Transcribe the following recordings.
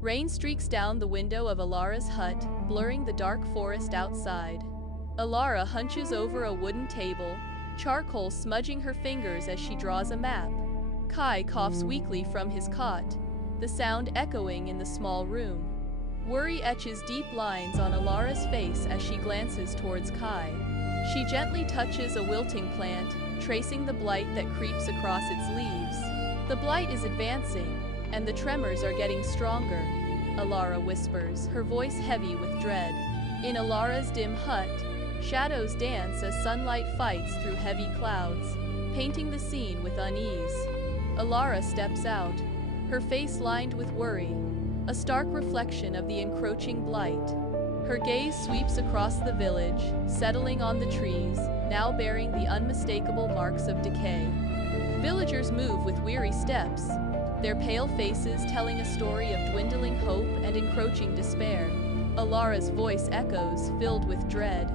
Rain streaks down the window of Alara's hut, blurring the dark forest outside. Alara hunches over a wooden table, charcoal smudging her fingers as she draws a map. Kai coughs weakly from his cot, the sound echoing in the small room. Worry etches deep lines on Alara's face as she glances towards Kai. She gently touches a wilting plant, tracing the blight that creeps across its leaves. The blight is advancing, and the tremors are getting stronger, Alara whispers, her voice heavy with dread. In Alara's dim hut, shadows dance as sunlight fights through heavy clouds, painting the scene with unease. Alara steps out, her face lined with worry, a stark reflection of the encroaching blight. Her gaze sweeps across the village, settling on the trees, now bearing the unmistakable marks of decay. Villagers move with weary steps, their pale faces telling a story of dwindling hope and encroaching despair. Alara's voice echoes, filled with dread.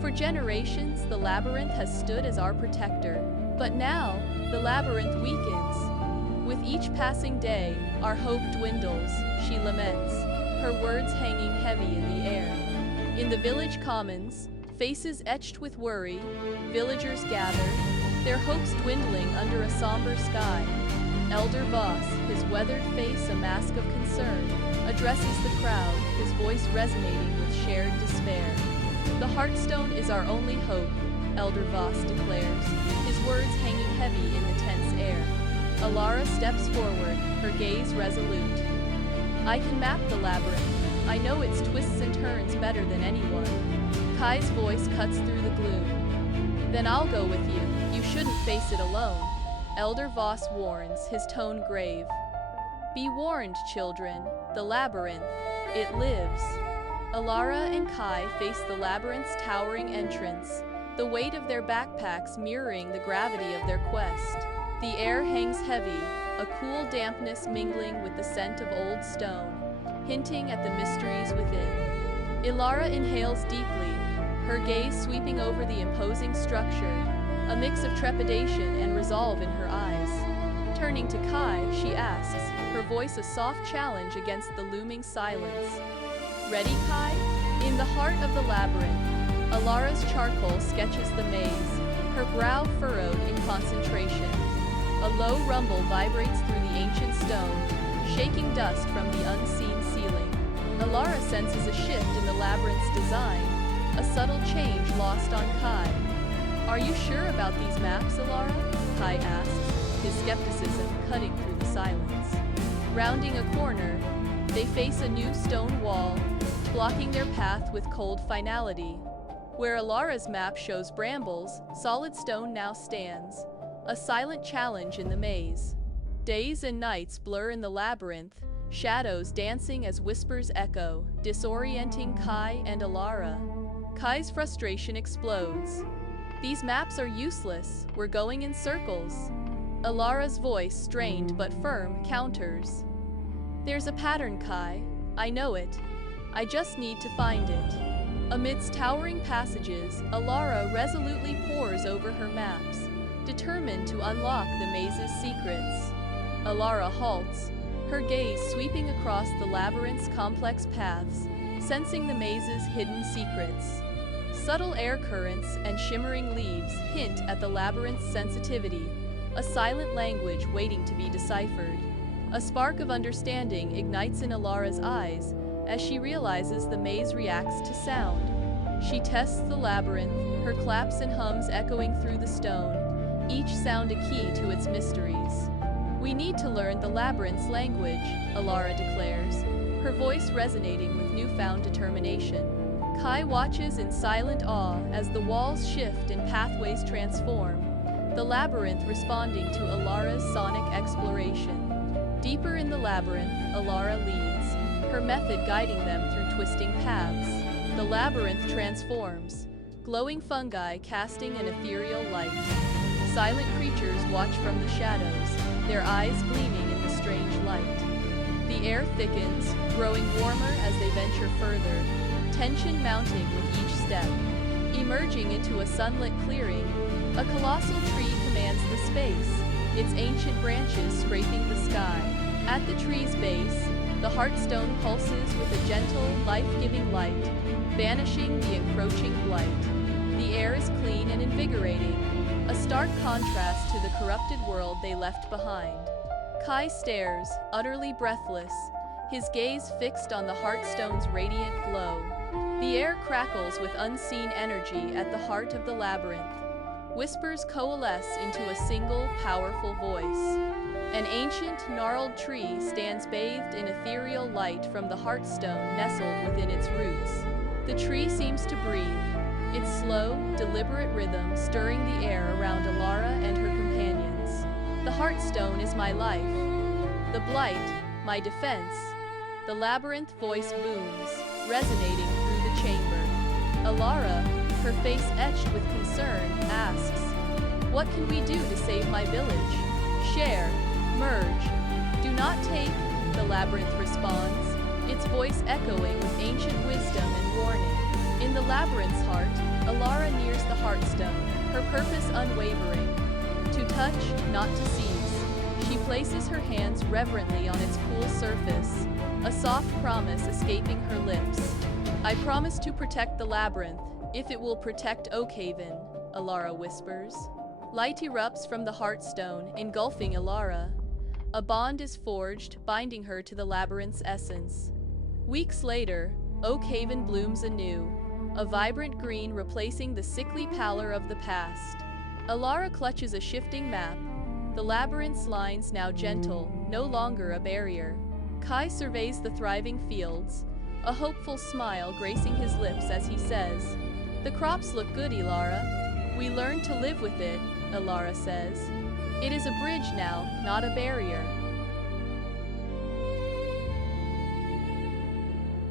For generations, the labyrinth has stood as our protector, but now, the labyrinth weakens. With each passing day, our hope dwindles, she laments, her words hanging heavy in the air. In the village commons, faces etched with worry, villagers gather, their hopes dwindling under a somber sky. Elder Voss, his weathered face a mask of concern, addresses the crowd, his voice resonating with shared despair. The Heartstone is our only hope, Elder Voss declares, his words hanging heavy in the tense air. Alara steps forward, her gaze resolute. I can map the labyrinth. I know its twists and turns better than anyone. Kai's voice cuts through the gloom. Then I'll go with you. You shouldn't face it alone. Elder Voss warns, his tone grave. Be warned, children. The labyrinth. It lives. Alara and Kai face the labyrinth's towering entrance, the weight of their backpacks mirroring the gravity of their quest. The air hangs heavy, a cool dampness mingling with the scent of old stone, hinting at the mysteries within. Alara inhales deeply, her gaze sweeping over the imposing structure, a mix of trepidation and resolve in her eyes. Turning to Kai, she asks, her voice a soft challenge against the looming silence. Ready, Kai? In the heart of the labyrinth, Alara's charcoal sketches the maze, her brow furrowed in concentration. A low rumble vibrates through the ancient stone, shaking dust from the unseen ceiling. Alara senses a shift in the labyrinth's design, a subtle change lost on Kai. Are you sure about these maps, Alara? Kai asks, his skepticism cutting through the silence. Rounding a corner, they face a new stone wall, blocking their path with cold finality. Where Alara's map shows brambles, solid stone now stands, a silent challenge in the maze. Days and nights blur in the labyrinth, shadows dancing as whispers echo, disorienting Kai and Alara. Kai's frustration explodes. These maps are useless, we're going in circles. Alara's voice, strained but firm, counters. There's a pattern, Kai. I know it. I just need to find it. Amidst towering passages, Alara resolutely pores over her maps, determined to unlock the maze's secrets. Alara halts, her gaze sweeping across the labyrinth's complex paths, sensing the maze's hidden secrets. Subtle air currents and shimmering leaves hint at the labyrinth's sensitivity, a silent language waiting to be deciphered. A spark of understanding ignites in Alara's eyes as she realizes the maze reacts to sound. She tests the labyrinth, her claps and hums echoing through the stone, each sound a key to its mysteries. We need to learn the labyrinth's language, Alara declares, her voice resonating with newfound determination. Kai watches in silent awe as the walls shift and pathways transform, the labyrinth responding to Alara's sonic exploration. Deeper in the labyrinth, Alara leads, her method guiding them through twisting paths. The labyrinth transforms, glowing fungi casting an ethereal light. Silent creatures watch from the shadows, their eyes gleaming in the strange light. The air thickens, growing warmer as they venture further, tension mounting with each step. Emerging into a sunlit clearing, a colossal tree commands the space, its ancient branches scraping the sky. At the tree's base, The heartstone pulses with a gentle, life-giving light, banishing the encroaching blight. The air is clean and invigorating, a stark contrast to the corrupted world they left behind. Kai stares, utterly breathless, his gaze fixed on the heartstone's radiant glow. The air crackles with unseen energy at the heart of the labyrinth. Whispers coalesce into a single, powerful voice. An ancient, gnarled tree stands bathed in ethereal light from the heartstone nestled within its roots. The tree seems to breathe, its slow, deliberate rhythm stirring the air around Alara and her companions. The heartstone is my life, the blight, my defense. The labyrinth voice booms, resonating through the chamber. Alara, her face etched with concern, asks, "What can we do to save my village?" "Share, merge, do not take," the labyrinth responds, its voice echoing with ancient wisdom and warning. In the labyrinth's heart, Alara nears the heartstone, her purpose unwavering. To touch, not to seize. She places her hands reverently on its cool surface, a soft promise escaping her lips. "I promise to protect the labyrinth, if it will protect Oakhaven," Alara whispers. Light erupts from the heartstone, engulfing Alara. A bond is forged, binding her to the labyrinth's essence. Weeks later, Oakhaven blooms anew, a vibrant green replacing the sickly pallor of the past. Alara clutches a shifting map, the labyrinth's lines now gentle, no longer a barrier. Kai surveys the thriving fields, a hopeful smile gracing his lips as he says, "The crops look good, Alara. We learned to live with it," Alara says. "It is a bridge now, not a barrier."